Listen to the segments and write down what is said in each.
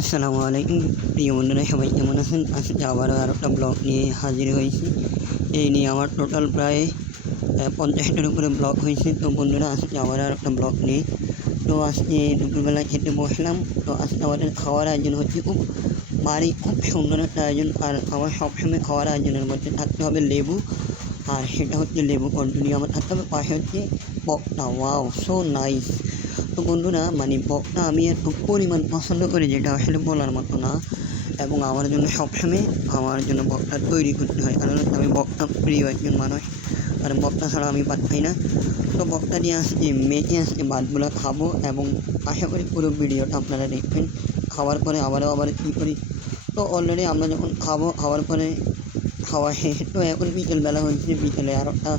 আসসালামু আলাইকুম। প্রিয় বন্ধুরা, সবাই কেমন আছেন? আজকে আবারও আর একটা ব্লগ নিয়ে হাজির হয়েছি। এই নিয়ে আমার টোটাল প্রায় পঞ্চাশটার উপরে ব্লগ হয়েছে। তো বন্ধুরা, আজকে আবার আর একটা ব্লগ নিয়ে। তো আজকে দুপুরবেলা খেতে বসলাম। তো আজকে আমাদের খাওয়ার আয়োজন হচ্ছে খুব বাড়ি খুব সুন্দর একটা আয়োজন। আর আমার সবসময় খাওয়ার আয়োজনের মধ্যে থাকতে হবে লেবু। আর সেটা হচ্ছে লেবু কন্টিনিউ আমার থাকতে হবে। পাশে হচ্ছে পকটা ওয়াও সো নাইস তো বন্ধুরা মানে বকটা আমি এত পরিমাণ পছন্দ করি যেটা আসলে বলার মতো না। এবং আমার জন্য সবসময় আমার জন্য বকটা তৈরি করতে হয়। কারণ আমি বকটা প্রিয় একজন মানুষ। আর বকটা ছাড়া আমি বাদ পাই না। তো বকটা দিয়ে আসছি মেখে আসছি ভাতগুলো খাব এবং আশা করি পুরো ভিডিওটা আপনারা দেখবেন। খাওয়ার পরে আবারও আবার কী করি? তো অলরেডি আমরা যখন খাব, খাওয়ার পরে খাওয়া শেষ। তো এখন বিকেলবেলা হয়েছে বিকেলে আর একটা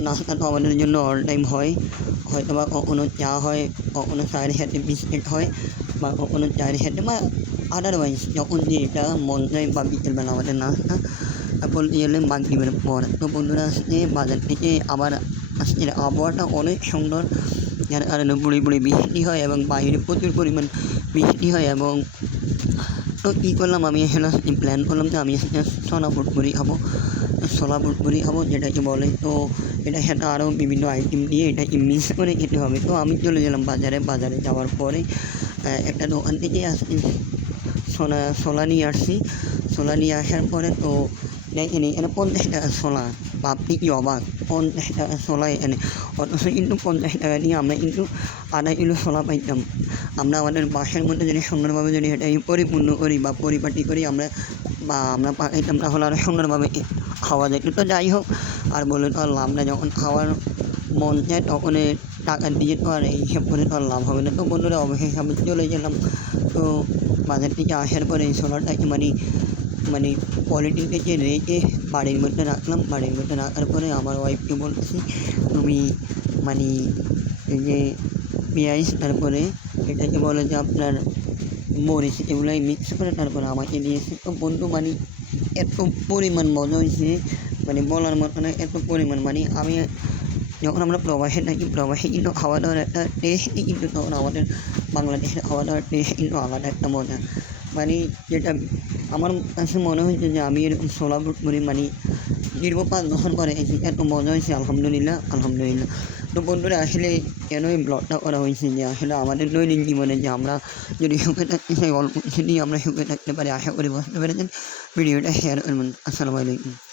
আমাদের জন্য অল টাইম হয়? হয়তো বা কখনো চা হয়, কখনো চায়ের সাথে বিস্কিট হয়, বা কখনো চায়ের সাথে, বা আদারওয়াইজ যখন যেটা মন যায় বা বিকেলবেলা আমাদের নাস্তা বলতে গেলে মাগরিবের পর। তো বন্ধুরা আসছে বাজার থেকে আবার আসছে আবহাওয়াটা অনেক সুন্দর। যার কারণে বুড়ি বুড়ি বৃষ্টি হয় এবং বাইরে প্রচুর পরিমাণ বৃষ্টি হয় এবং তো কী করলাম? আমি এখানে প্ল্যান করলাম যে আমি এখানে সোনা পুরি খাব। ছোলা পুরি খাব, যেটাকে বলে তো এটা সেটা আরও বিভিন্ন আইটেম দিয়ে এটাকে মিক্স করে খেতে হবে। তো আমি চলে গেলাম বাজারে। বাজারে যাওয়ার পরে একটা দোকান থেকে আসছি, সোনা ছোলা নিয়ে আসছি। ছোলা নিয়ে আসার পরে তো দেখেন এখানে পঞ্চাশ টাকা ছোলা। আপনি কি অবাক। পঞ্চাশ টাকা ছোলা এখানে অথচ কিন্তু পঞ্চাশ টাকা দিয়ে আমরা কিন্তু আধা কিলো ছোলা পাইতাম। আমরা আমাদের বাসার মধ্যে যদি সুন্দরভাবে যদি এটা পরিপূর্ণ করি বা পরিপাটি করি, আমরা বা আমরা পাকাইতাম তাহলে আরও সুন্দরভাবে খাওয়া যেত। তো যাই হোক, আর বলে তো লাভ না যখন খাওয়ার মন চায়, তখন টাকা দিয়ে তো আর এই হিসাব করে তো লাভ হবে না। তো বন্ধুরা, অবশেষে চলে গেলাম। তো বাজার থেকে আসার পরে এই সোলাটাকে মানে মানে কোয়ালিটি থেকে রেখে বাড়ির মধ্যে রাখলাম, বাড়ির মধ্যে রাখার পরে আমার ওয়াইফকে বলছি, তুমি মানে এই যে পেঁয়াজ, তারপরে এটাকে বলে যে আপনার মরিচ এগুলাই মিক্স করে তারপরে আমাকে দিয়েছে। তো বন্ধু মানে এত পরিমাণ মজা হয়েছে মানে বলার মতো না, এত পরিমাণ। মানে আমি যখন আমরা প্রবাসে থাকি প্রবাসে কিন্তু খাওয়া দাওয়ার একটা টেস্টই কিন্তু তখন আমাদের বাংলাদেশের খাওয়া দাওয়ার টেস্ট কিন্তু আলাদা একটা মজা। মানে যেটা আমার কাছে মনে হয়েছে যে আমি এরকম ছোলা পুরি মানে দীর্ঘ পাঁচ বছর পরে এত মজা হয়েছে, আলহামদুলিল্লাহ আলহামদুলিল্লাহ। তো বন্ধুরা, আসলে কেন এই ব্লগটা করা হয়েছে যে আসলে আমাদের দৈনিক জীবনে যে আমরা যদি সুখে থাকতে চাই, অল্প যদি আমরা সুখে থাকতে পারি, আশা করি বুঝতে পেরেছেন। ভিডিওটা শেয়ার করবেন। আসসালামু আলাইকুম।